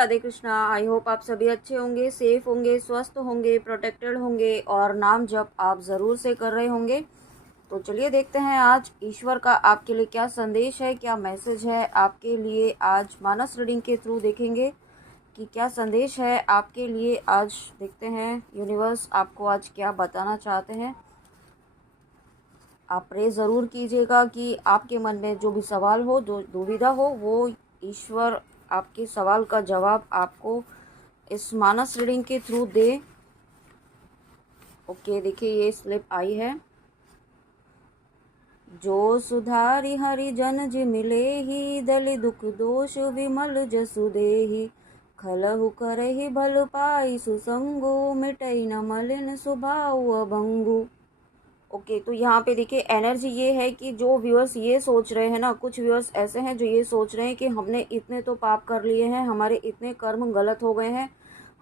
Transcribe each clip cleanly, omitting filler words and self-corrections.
Radhe Krishna. I hope आप सभी अच्छे होंगे, सेफ होंगे, स्वस्थ होंगे, प्रोटेक्टेड होंगे और नाम जप आप ज़रूर से कर रहे होंगे। तो चलिए देखते हैं आज ईश्वर का आपके लिए क्या संदेश है, क्या मैसेज है आपके लिए। आज मानस रीडिंग के थ्रू देखेंगे कि क्या संदेश है आपके लिए। आज देखते हैं यूनिवर्स आपको आज क्या बताना चाहते हैं। आप प्रे ज़रूर कीजिएगा कि आपके मन में जो भी सवाल हो, जो दुविधा हो, वो ईश्वर आपके सवाल का जवाब आपको इस मानस रीडिंग के थ्रू दे। ओके, देखिए ये स्लिप आई है। जो सुधारी हरि जन जी मिले ही, दलि दुख दोष विमल जसु देहि। खलहु करहि भल पाई सुसंगु, मिटई न मलिन स्वभाव अभंगु। ओके, तो यहाँ पे देखिए एनर्जी ये है कि जो व्यूअर्स ये सोच रहे हैं ना, कुछ व्यूअर्स ऐसे हैं जो ये सोच रहे हैं कि हमने इतने तो पाप कर लिए हैं, हमारे इतने कर्म गलत हो गए हैं,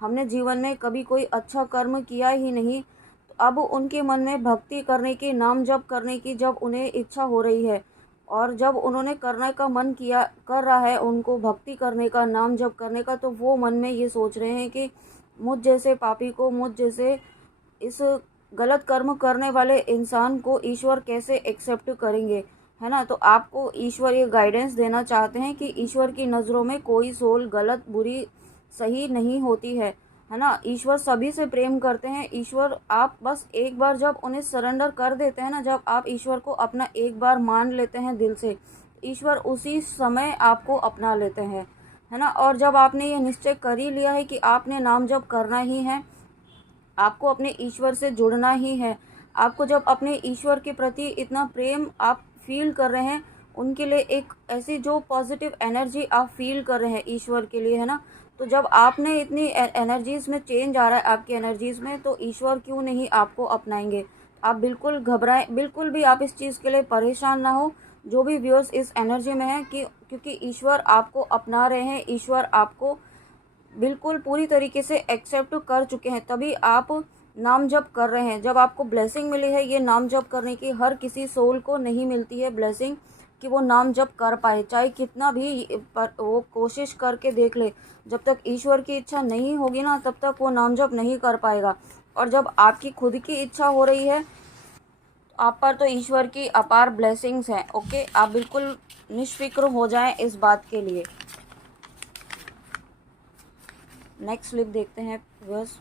हमने जीवन में कभी कोई अच्छा कर्म किया ही नहीं। तो अब उनके मन में भक्ति करने की, नाम जप करने की जब उन्हें इच्छा हो रही है और जब उन्होंने करने का मन किया, कर रहा है उनको भक्ति करने का, नाम जप करने का, तो वो मन में ये सोच रहे हैं कि मुझ जैसे पापी को, मुझ जैसे इस गलत कर्म करने वाले इंसान को ईश्वर कैसे एक्सेप्ट करेंगे, है ना। तो आपको ईश्वर ये गाइडेंस देना चाहते हैं कि ईश्वर की नज़रों में कोई सोल गलत, बुरी, सही नहीं होती है ना। ईश्वर सभी से प्रेम करते हैं। ईश्वर, आप बस एक बार जब उन्हें सरेंडर कर देते हैं ना, जब आप ईश्वर को अपना एक बार मान लेते हैं दिल से, ईश्वर उसी समय आपको अपना लेते हैं, है ना। और जब आपने ये निश्चय कर ही लिया है कि आपने नाम जप करना ही है, आपको अपने ईश्वर से जुड़ना ही है, आपको जब अपने ईश्वर के प्रति इतना प्रेम आप फील कर रहे हैं, उनके लिए एक ऐसी जो पॉजिटिव एनर्जी आप फील कर रहे हैं ईश्वर के लिए, है ना। तो जब आपने इतनी एनर्जीज़ में चेंज आ रहा है आपकी एनर्जीज़ में, तो ईश्वर क्यों नहीं आपको अपनाएंगे। आप बिल्कुल घबराएं, बिल्कुल भी आप इस चीज़ के लिए परेशान ना हो, जो भी व्यूअर्स इस एनर्जी में हैं, कि क्योंकि ईश्वर आपको अपना रहे हैं, ईश्वर आपको बिल्कुल पूरी तरीके से एक्सेप्ट कर चुके हैं, तभी आप नाम जप कर रहे हैं। जब आपको ब्लेसिंग मिली है ये नाम जप करने की, हर किसी सोल को नहीं मिलती है ब्लेसिंग कि वो नाम जप कर पाए, चाहे कितना भी वो कोशिश करके देख ले। जब तक ईश्वर की इच्छा नहीं होगी ना, तब तक वो नाम जप नहीं कर पाएगा। और जब आपकी खुद की इच्छा हो रही है, तो आप पर तो ईश्वर की अपार ब्लेसिंग्स हैं। ओके, आप बिल्कुल निश्फिक्र हो जाएं इस बात के लिए। नेक्स्ट स्लिप देखते हैं बस।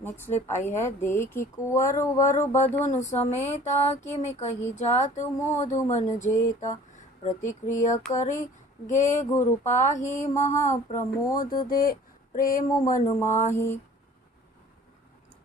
नेक्स्ट स्लिप आई है। देखी कुंवर वर बधुन समेता, कि में कही जात मोधु मन जेता। प्रतिक्रिया करी गे गुरु पाही, महाप्रमोद दे प्रेम मन माही।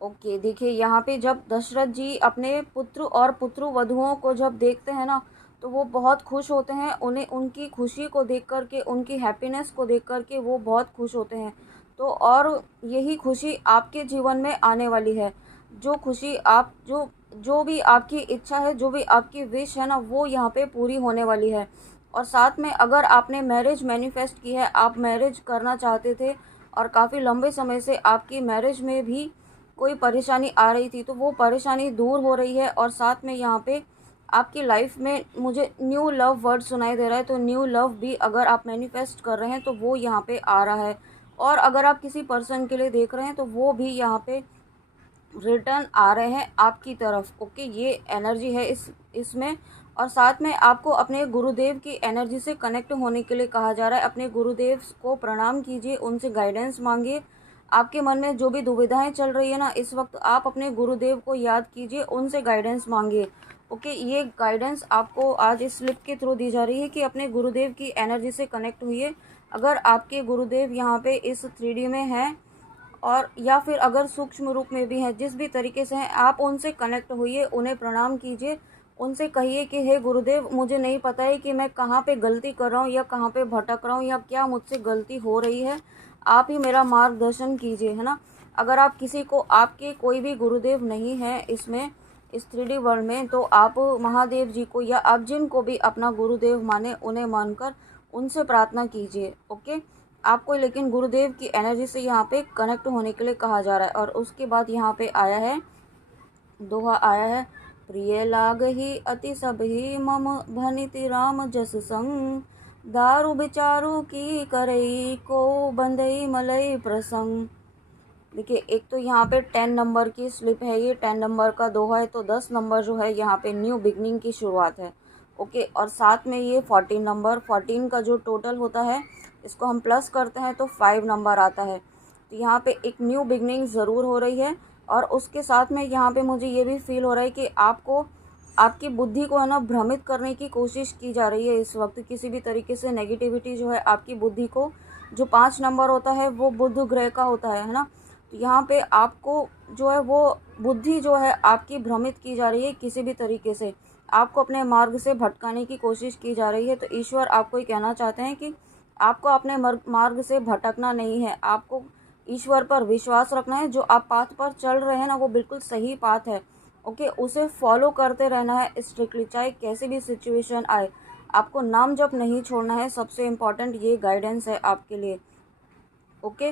ओके, देखिए यहाँ पे जब दशरथ जी अपने पुत्र और पुत्र वधुओं को जब देखते हैं ना, तो वो बहुत खुश होते हैं। उन्हें उनकी खुशी को देख कर के, उनकी हैप्पीनेस को देख कर के वो बहुत खुश होते हैं। तो और यही खुशी आपके जीवन में आने वाली है। जो खुशी आप, जो भी आपकी इच्छा है, जो भी आपकी विश है ना, वो यहाँ पे पूरी होने वाली है। और साथ में अगर आपने मैरिज मैनिफेस्ट की है, आप मैरिज करना चाहते थे और काफ़ी लंबे समय से आपकी मैरिज में भी कोई परेशानी आ रही थी, तो वो परेशानी दूर हो रही है। और साथ में यहाँ पे आपकी लाइफ में मुझे न्यू लव वर्ड सुनाई दे रहा है, तो न्यू लव भी अगर आप मैनिफेस्ट कर रहे हैं तो वो यहाँ पे आ रहा है। और अगर आप किसी पर्सन के लिए देख रहे हैं तो वो भी यहाँ पे रिटर्न आ रहे हैं आपकी तरफ। ओके, ये एनर्जी है इसमें। और साथ में आपको अपने गुरुदेव की एनर्जी से कनेक्ट होने के लिए कहा जा रहा है। अपने गुरुदेव को प्रणाम कीजिए, उनसे गाइडेंस मांगिए। आपके मन में जो भी दुविधाएं चल रही है ना, इस वक्त आप अपने गुरुदेव को याद कीजिए, उनसे गाइडेंस मांगिए। ओके, ये गाइडेंस आपको आज इस स्लिप के थ्रू दी जा रही है कि अपने गुरुदेव की एनर्जी से कनेक्ट हुइए। अगर आपके गुरुदेव यहाँ पे इस 3D में हैं, और या फिर अगर सूक्ष्म रूप में भी हैं, जिस भी तरीके से हैं, आप उनसे कनेक्ट होइए, उन्हें प्रणाम कीजिए। उनसे कहिए कि हे गुरुदेव, मुझे नहीं पता है कि मैं कहाँ पे गलती कर रहा हूँ या कहाँ पे भटक रहा हूँ या क्या मुझसे गलती हो रही है, आप ही मेरा मार्गदर्शन कीजिए, है ना। अगर आप किसी को, आपके कोई भी गुरुदेव नहीं है इसमें, इस 3D वर्ल्ड में, तो आप महादेव जी को या आप जिनको भी अपना गुरुदेव माने, उन्हें मानकर उनसे प्रार्थना कीजिए। ओके, आपको लेकिन गुरुदेव की एनर्जी से यहाँ पे कनेक्ट होने के लिए कहा जा रहा है। और उसके बाद यहाँ पे आया है, दोहा आया है। प्रिय लाग ही अति सब ही, मम भनिति राम जस संग। दारू बिचारू की करई को बंदई मलई प्रसंग। देखिए एक तो यहाँ पे 10 नंबर की स्लिप है, ये 10 नंबर का दोहा है, तो 10 नंबर जो है यहाँ पे न्यू बिगनिंग की शुरुआत है। ओके, और साथ में ये 14 नंबर, 14 का जो टोटल होता है इसको हम प्लस करते हैं तो 5 नंबर आता है। तो यहाँ पे एक न्यू बिगनिंग ज़रूर हो रही है। और उसके साथ में यहाँ पे मुझे ये भी फील हो रहा है कि आपको आपकी बुद्धि को है ना भ्रमित करने की कोशिश की जा रही है इस वक्त। किसी भी तरीके से नेगेटिविटी जो है आपकी बुद्धि को, जो 5 नंबर होता है वो बुध ग्रह का होता है ना, तो यहाँ पे आपको जो है वो बुद्धि जो है आपकी भ्रमित की जा रही है किसी भी तरीके से, आपको अपने मार्ग से भटकाने की कोशिश की जा रही है। तो ईश्वर आपको ये कहना चाहते हैं कि आपको अपने मार्ग से भटकना नहीं है, आपको ईश्वर पर विश्वास रखना है। जो आप पाथ पर चल रहे हैं ना वो बिल्कुल सही पाथ है। ओके, उसे फॉलो करते रहना है स्ट्रिक्टली, चाहे कैसी भी सिचुएशन आए। आपको नाम जप नहीं छोड़ना है, सबसे इम्पोर्टेंट ये गाइडेंस है आपके लिए। ओके,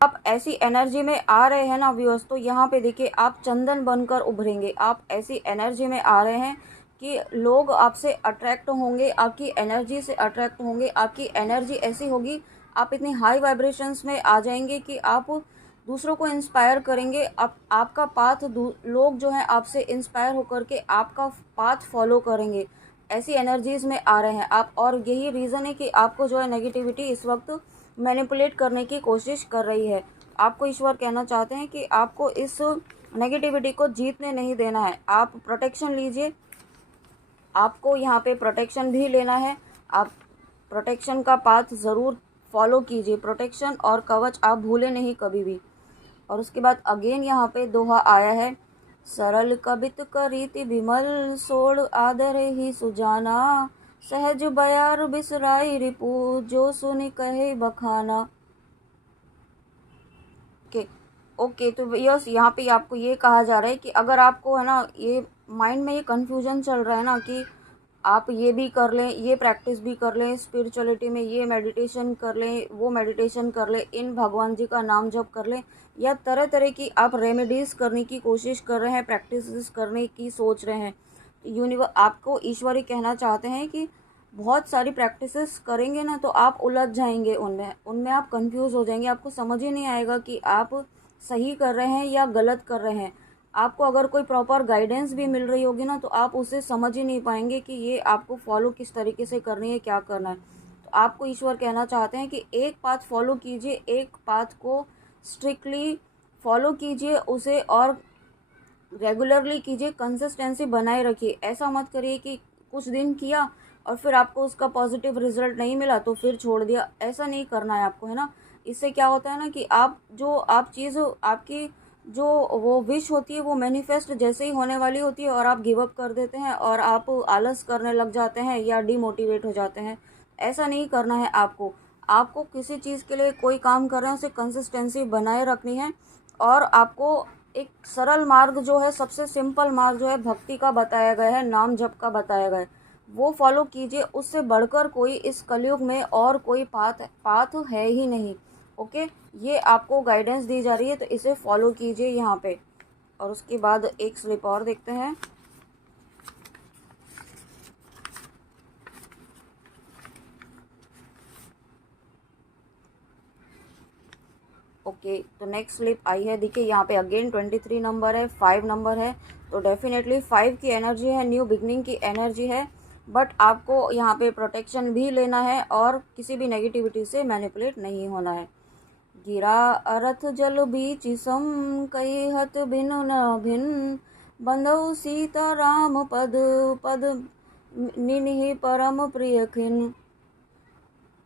आप ऐसी एनर्जी में आ रहे हैं ना व्यूअर्स, तो यहाँ पे देखिए आप चंदन बनकर उभरेंगे। आप ऐसी एनर्जी में आ रहे हैं कि लोग आपसे अट्रैक्ट होंगे, आपकी एनर्जी से अट्रैक्ट होंगे। आपकी एनर्जी ऐसी होगी, आप इतनी हाई वाइब्रेशंस में आ जाएंगे कि आप दूसरों को इंस्पायर करेंगे। आपका पाथ लोग जो हैं आपसे इंस्पायर होकर के आपका पाथ फॉलो करेंगे। ऐसी एनर्जीज में आ रहे हैं आप, और यही रीज़न है कि आपको जो है नेगेटिविटी इस वक्त मैनिपुलेट करने की कोशिश कर रही है। आपको ईश्वर कहना चाहते हैं कि आपको इस नेगेटिविटी को जीतने नहीं देना है। आप प्रोटेक्शन लीजिए, आपको यहाँ पे प्रोटेक्शन भी लेना है। आप प्रोटेक्शन का पाथ ज़रूर फॉलो कीजिए, प्रोटेक्शन और कवच आप भूले नहीं कभी भी। और उसके बाद अगेन यहाँ पे दोहा आया है, सरल कबित करीति विमल सोड़ आदर ही सुजाना, सहज बयार बिसराई रिपु जो सुनि कहे बखाना। ओके ओके, तो यस यहाँ पे आपको ये कहा जा रहा है कि अगर आपको है ना ये माइंड में ये कन्फ्यूजन चल रहा है ना कि आप ये भी कर लें, ये प्रैक्टिस भी कर लें, स्पिरिचुअलिटी में ये मेडिटेशन कर लें, वो मेडिटेशन कर लें, इन भगवान जी का नाम जप कर लें, या तरह तरह की आप रेमेडीज़ करने की कोशिश कर रहे हैं, प्रैक्टिस करने की सोच रहे हैं। आपको ईश्वर ही कहना चाहते हैं कि बहुत सारी प्रैक्टिसेस करेंगे ना तो आप उलझ जाएंगे, उनमें उनमें आप कंफ्यूज हो जाएंगे। आपको समझ ही नहीं आएगा कि आप सही कर रहे हैं या गलत कर रहे हैं। आपको अगर कोई प्रॉपर गाइडेंस भी मिल रही होगी ना तो आप उसे समझ ही नहीं पाएंगे कि ये आपको फॉलो किस तरीके से करनी है, क्या करना है। तो आपको ईश्वर कहना चाहते हैं कि एक पाथ फॉलो कीजिए, एक पाथ को स्ट्रिक्टली फॉलो कीजिए उसे, और रेगुलरली कीजिए, कंसिस्टेंसी बनाए रखिए। ऐसा मत करिए कि कुछ दिन किया और फिर आपको उसका पॉजिटिव रिजल्ट नहीं मिला तो फिर छोड़ दिया। ऐसा नहीं करना है आपको, है ना। इससे क्या होता है ना कि आप चीज़ आपकी जो वो विश होती है वो मैनिफेस्ट जैसे ही होने वाली होती है और आप गिव अप कर देते हैं और आप आलस करने लग जाते हैं या डिमोटिवेट हो जाते हैं। ऐसा नहीं करना है आपको। आपको किसी चीज़ के लिए कोई काम कर रहे हैं उसे कंसिस्टेंसी बनाए रखनी है। और आपको एक सरल मार्ग जो है, सबसे सिंपल मार्ग जो है भक्ति का बताया गया है, नाम जप का बताया गया है, वो फॉलो कीजिए। उससे बढ़कर कोई इस कलयुग में और कोई पाथ है ही नहीं। ओके, ये आपको गाइडेंस दी जा रही है तो इसे फॉलो कीजिए यहाँ पे। और उसके बाद एक स्लिप और देखते हैं। ओके, तो नेक्स्ट स्लिप आई है, देखिए यहाँ पे अगेन 23 नंबर है, 5 नंबर है। तो डेफिनेटली 5 की एनर्जी है, न्यू बिगनिंग की एनर्जी है। बट आपको यहाँ पे प्रोटेक्शन भी लेना है और किसी भी नेगेटिविटी से मैनिपुलेट नहीं होना है। गिरा अरथ जल बीच सम कई हत भिन न भिन, बंधु सीता राम पद पद निन्हि परम प्रिय खिन।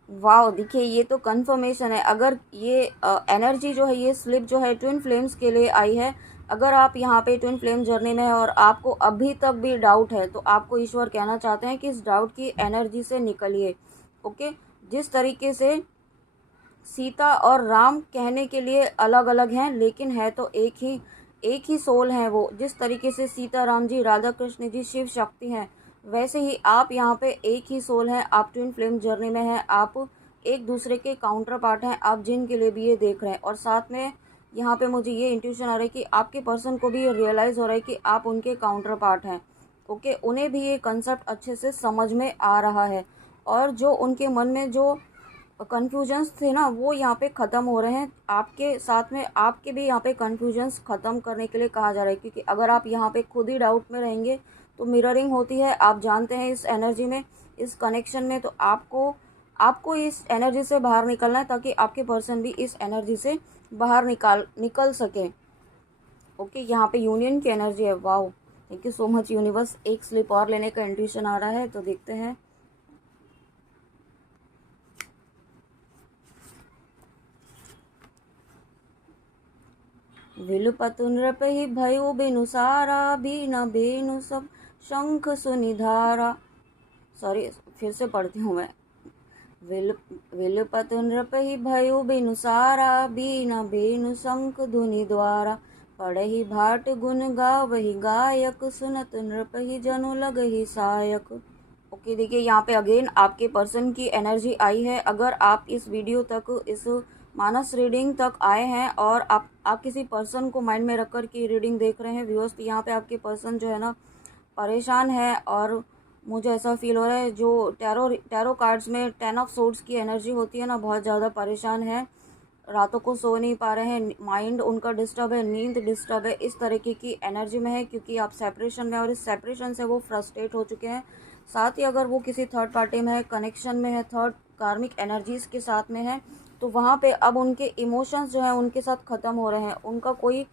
वाह, देखिए ये तो कंफर्मेशन है। अगर ये एनर्जी जो है, ये स्लिप जो है ट्विन फ्लेम्स के लिए आई है। अगर आप यहाँ पे ट्विन फ्लेम जर्नी में हैं और आपको अभी तक भी डाउट है तो आपको ईश्वर कहना चाहते हैं कि इस डाउट की एनर्जी से निकलिए। ओके, जिस तरीके से सीता और राम कहने के लिए अलग अलग हैं लेकिन है तो एक ही सोल हैं वो। जिस तरीके से सीता राम जी, राधा कृष्ण जी शिव शक्ति हैं, वैसे ही आप यहाँ पे एक ही सोल हैं। आप ट्विन फ्लेम जर्नी में हैं, आप एक दूसरे के काउंटर पार्ट हैं, आप जिन के लिए भी ये देख रहे हैं। और साथ में यहाँ पे मुझे ये इंट्यूशन आ रहा है कि आपके पर्सन को भी ये रियलाइज़ हो रहा है कि आप उनके काउंटर पार्ट हैं। ओके, उन्हें भी ये कंसेप्ट अच्छे से समझ में आ रहा है। और जो उनके मन में जो कन्फ्यूजन्स थे ना वो यहाँ पे ख़त्म हो रहे हैं। आपके साथ में आपके भी यहाँ पे कन्फ्यूजन्स ख़त्म करने के लिए कहा जा रहा है, क्योंकि अगर आप यहाँ पे खुद ही डाउट में रहेंगे तो मिररिंग होती है, आप जानते हैं इस एनर्जी में, इस कनेक्शन में, तो आपको इस एनर्जी से बाहर निकलना है ताकि आपके पर्सन भी इस एनर्जी से बाहर निकल सके। ओके, यहाँ पे यूनियन की एनर्जी है। Wow, thank you so much universe. एक स्लिप और लेने का इंट्यूशन आ रहा है, तो देखते हैं। विलुपतु नृपहि भयो बिनु सारा, बीना बेनु सब शंख सुनिधारा। सॉरी, फिर से पढ़ती हूँ मैं। विलुपतु नृपहि भयो बिनु सारा, बीना बेनु शंख धुनि द्वारा। पढ़हि भाट गुण गावहि गायक, सुनत नृपहि जनु लगहि सायक। ओके, देखिए यहाँ पे अगेन आपके पर्सन की एनर्जी आई है। अगर आप इस वीडियो तक, इस मानस रीडिंग तक आए हैं और आप किसी पर्सन को माइंड में रख कर की रीडिंग देख रहे हैं व्यूअर्स, तो यहाँ पे आपके पर्सन जो है ना परेशान है। और मुझे ऐसा फील हो रहा है, जो टैरो कार्ड्स में 10 ऑफ सोर्ड्स की एनर्जी होती है ना, बहुत ज़्यादा परेशान है, रातों को सो नहीं पा रहे हैं, माइंड उनका डिस्टर्ब है, नींद डिस्टर्ब है, इस तरीके की एनर्जी में है, क्योंकि आप सेपरेशन में, और इस सेपरेशन से वो फ्रस्ट्रेट हो चुके हैं। साथ ही अगर वो किसी थर्ड पार्टी में है, कनेक्शन में है, थर्ड कार्मिक एनर्जीज़ के साथ में है, तो वहाँ पे अब उनके इमोशंस जो हैं उनके साथ ख़त्म हो रहे हैं। उनका कोई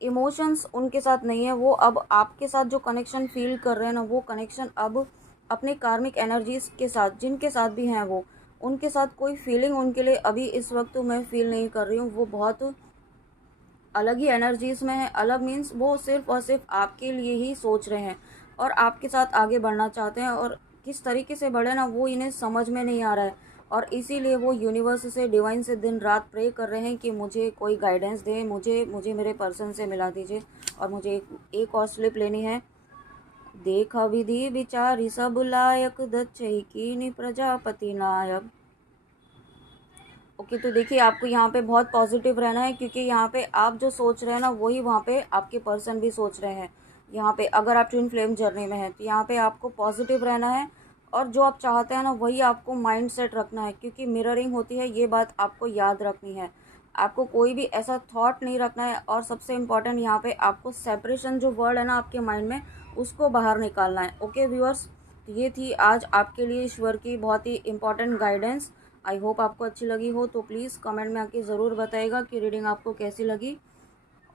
इमोशंस उनके साथ नहीं है। वो अब आपके साथ जो कनेक्शन फील कर रहे हैं ना, वो कनेक्शन अब अपने कार्मिक एनर्जीज़ के साथ, जिनके साथ भी हैं वो, उनके साथ कोई फीलिंग उनके लिए अभी इस वक्त तो मैं फील नहीं कर रही हूँ। वो बहुत अलग ही एनर्जीज़ में है। अलग मीन्स वो सिर्फ़ और सिर्फ आपके लिए ही सोच रहे हैं और आपके साथ आगे बढ़ना चाहते हैं, और किस तरीके से बढ़े ना वो इन्हें समझ में नहीं आ रहा है। और इसीलिए वो यूनिवर्स से, डिवाइन से दिन रात प्रे कर रहे हैं कि मुझे कोई गाइडेंस दे, मुझे मेरे पर्सन से मिला दीजिए। और मुझे एक और स्लिप लेनी है। देखा विधि विचारी सब लायक, दच्छई कीनि प्रजापति नायक। ओके, तो देखिए आपको यहाँ पे बहुत पॉजिटिव रहना है, क्योंकि यहाँ पे आप जो सोच रहे हैं ना वही वहाँ पे आपके पर्सन भी सोच रहे हैं। यहाँ पे अगर आप ट्विन फ्लेम जर्नी में हैं तो यहाँ पे आपको पॉजिटिव रहना है, और जो आप चाहते हैं ना वही आपको माइंड सेट रखना है, क्योंकि मिररिंग होती है, ये बात आपको याद रखनी है। आपको कोई भी ऐसा थॉट नहीं रखना है, और सबसे इम्पॉर्टेंट यहाँ पे आपको सेपरेशन जो वर्ड है ना आपके माइंड में, उसको बाहर निकालना है। ओके व्यूअर्स, ये थी आज आपके लिए ईश्वर की बहुत ही इम्पॉर्टेंट गाइडेंस। आई होप आपको अच्छी लगी हो, तो प्लीज़ कमेंट में आके ज़रूर बताइएगा कि रीडिंग आपको कैसी लगी।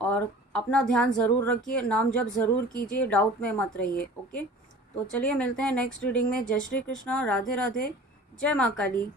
और अपना ध्यान ज़रूर रखिए, नाम जप ज़रूर कीजिए, डाउट में मत रहिए। ओके, तो चलिए मिलते हैं नेक्स्ट रीडिंग में। जय श्री कृष्णा, राधे राधे, जय माँ काली।